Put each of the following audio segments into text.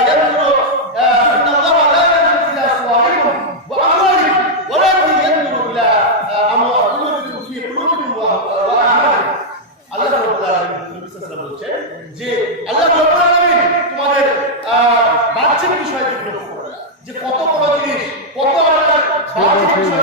ইয়ানজুরু ইন্না আল্লাহ লা ইয়ানজুরু ইলা সুওয়ারিকুম ওয়া আমওয়ালিকুম ওয়ালাকিন ইয়ানজুরু ইলা আমওয়ালিকুম ফি কুলুবিকুম ওয়া ওয়া আমালিকুম আল্লাহ রাব্বুল আলামিন নবী সাল্লাল্লাহু আলাইহি বলছেন যে আল্লাহ রাব্বুল আলামিন তোমাদের বাহ্যিক বিষয় লক্ষ্য করে যে কত বড় জিনিস, কত আপনার বাহ্যিক বিষয়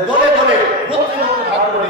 দলে দলে গোত্রে ভাগ করে